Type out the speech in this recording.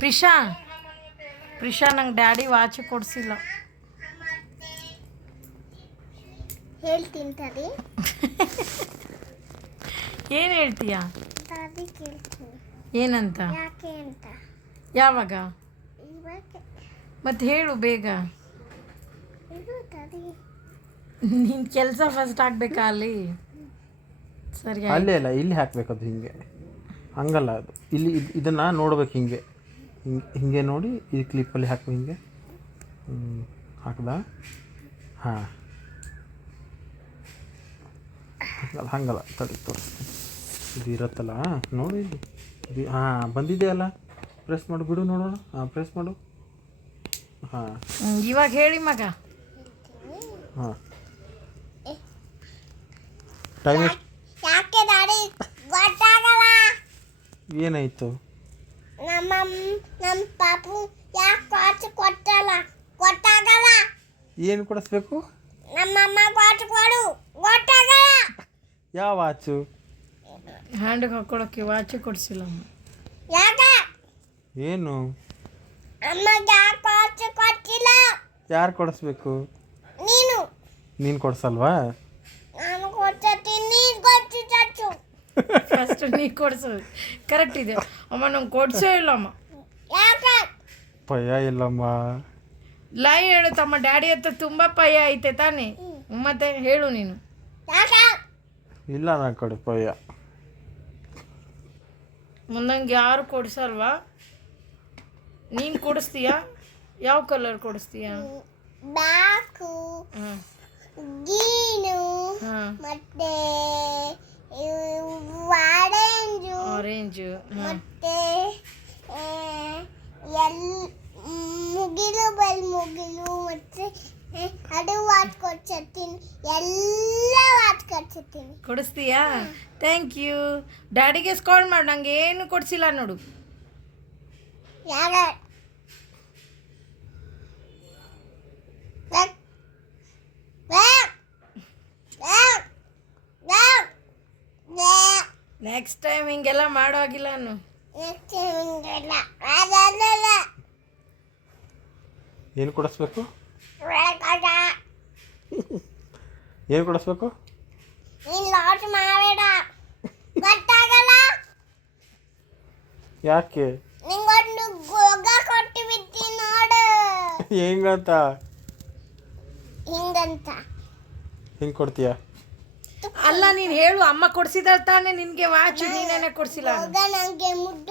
ಪ್ರಿಷಾ ಪ್ರಿಷಾ ನಂಗೆ daddy watch ಕೊಡಿಸಿಲ್ಲ. ಹೇಳ್ತೀನಿ ತಡಿ. ಏನು ಹೇಳ್ತೀಯಾ? ದಾದಿ ಕೇಳ್ತೀನಿ ಏನಂತ? ಯಾಕೆ ಅಂತ. ಯಾವಾಗ? ಇವಾಗ ಮತ್ತೆ ಹೇಳು ಬೇಗ. ಇದು ತಡಿ. ನಿನ್ನ ಕೆಲಸ ಫಸ್ಟ್ ಆಗಬೇಕಾ ಅಲ್ಲಿ? ಸರಿ ಅಲ್ಲೇ ಅಲ್ಲ, ಇಲ್ಲಿ ಹಾಕಬೇಕದು ಹಿಂಗೆ, ಹಂಗಲ್ಲ ಅದು. ಇಲ್ಲಿ ಇದನ್ನು ನೋಡ್ಬೇಕು, ಹಿಂಗೆ ಹಿಂಗೆ ನೋಡಿ ಈ ಕ್ಲಿಪ್ಪಲ್ಲಿ ಹಾಕು, ಹಿಂಗೆ ಹಾಕ್ದ. ಹಾಂ, ಹಂಗಲ್ಲ ತಡಿ ತೋರಿಸ್ತೀನಿ. ಇದು ಇರುತ್ತಲ್ಲ ನೋಡಿ ಇಲ್ಲಿ. ಹಾಂ, ಬಂದಿದೆಯಲ್ಲ, ಪ್ರೆಸ್ ಮಾಡು, ಬಿಡು ನೋಡೋಣ. ಹಾಂ, ಪ್ರೆಸ್ ಮಾಡು. ಹಾಂ, ಇವಾಗ ಹೇಳಿ ಮಗ. ಹಾಂ, ಟೈಮ್ ಎಷ್ಟು? ಯಾಕೆ ದಾಡಿ ಗೊತ್ತಾಗಲ್ಲ. ಏನಾಯಿತು? ನಮ್ಮ ಪಾಪು ಯಾಕೆ ವಾಚ್ ಕೊಟ್ಟಲ್ಲ ಗೊತ್ತಾಗಲ್ಲ. ಏನು ಕೊಡಿಸ್ಬೇಕು? ನಮ್ಮಮ್ಮ ವಾಚ್ ಕೊಡು ಗೊತ್ತಾಗಲ್ಲ. ಯಾವ ವಾಚು? ಹ್ಯಾಂಡ್ಗೆ ಹಾಕೊಳ್ಳೋಕ್ಕೆ ವಾಚ್ ಕೊಡಿಸಿಲ್ಲ. ಯಾಕೆ ಏನು? ಅಮ್ಮ ಯಾಕೆ ವಾಚ್ ಕೊಟ್ಟಿಲ್ಲ? ಯಾರು ಕೊಡಿಸ್ಬೇಕು? ನೀನು. ನೀನು ಕೊಡ್ಸಲ್ವಾ? ನಾನು ಕೊಡ್ತೀನಿ, ನೀನು ಕೊಡ್ತಿದ್ದು. ಫಸ್ಟ್ ನೀ ಕೊಡಿಸು. ಕರೆಕ್ಟ್ ಇದೆ ಅಮ್ಮ, ನಂಗೆ ಕೊಡಿಸೇ ಇಲ್ಲಮ್ಮ. ಯಾಕೆ? ಭಯ ಇಲ್ಲಮ್ಮ. ಲೈ ಹೇಳು ತಮ್ಮ, ಡ್ಯಾಡಿ ಹತ್ರ ತುಂಬ ಭಯ ಐತೆ ತಾನೇ? ಮತ್ತೆ ಹೇಳು ನೀನು. ಯಾಕೆ? ಇಲ್ಲ ನನ್ನ ಕಡೆ ಭಯ. ಮುಂದಂಗೆ ಯಾರು ಕೊಡಿಸಲ್ವಾ? ನೀನು ಕೊಡಿಸ್ತೀಯಾ? ಯಾವ ಕಲರ್ ಕೊಡಿಸ್ತೀಯಾ? ಬ್ಲಾಕು, ಹಾಂ ಗ್ರೀನು, ಹಾಂ ಮತ್ತೆ ಆರೆಂಜು, ಆರೆಂಜು. ಹಾಂ ಮತ್ತೆ ಮುಗಿಲು ಮುಗಿಲು, ಮತ್ತೆ ಅದು ವಾಚ್ ಕೊಡ್ಸತ್ತೀನಿ, ಎಲ್ಲ ವಾಚ್ ಕೊಡ್ಸತ್ತೀನಿ. ಕೊಡಿಸ್ತೀಯಾ? Thank you. ಡ್ಯಾಡಿಗೆ ಕಾಲ್ ಮಾಡು, ನಂಗೆ ಏನು ಕೊಡಿಸಿಲ್ಲ ನೋಡು. ಯಾರ? ನೆಕ್ಸ್ಟ್ ಟೈಮ್ ಹಿಂಗೆಲ್ಲ ಮಾಡೋ ಆಗಿಲ್ಲ ನಾನು. ಏನು ಕೊಡಿಸ್ಬೇಕು? ಏನು ಕೊಡಿಸ್ಬೇಕು? ನೀನು ಲಾಸ್ ಮಾಡಬೇಡ, ಗೊತ್ತಾಗಲ್ಲ. ಯಾಕೆ? ನಿಂಗೊಂದು ಗೋಗ ಕೊಟ್ಟು ಬಿಡ್ತೀನಿ ನೋಡು. ಹೆಂಗಂತ? ಹಿಂಗಂತ. ಹಿಂಗೆ ಕೊಡ್ತೀಯ? ಅಲ್ಲ ನೀನು ಹೇಳು, ಅಮ್ಮ ಕೊಡಿಸಿದಾಳೆ ತಾನೇ ನಿನಗೆ ವಾಚ್, ನೀನೇನೆ ಕೊಡಿಸಿಲ್ಲ. ಗೋಗ ನನಗೆ ಮುದ್ದು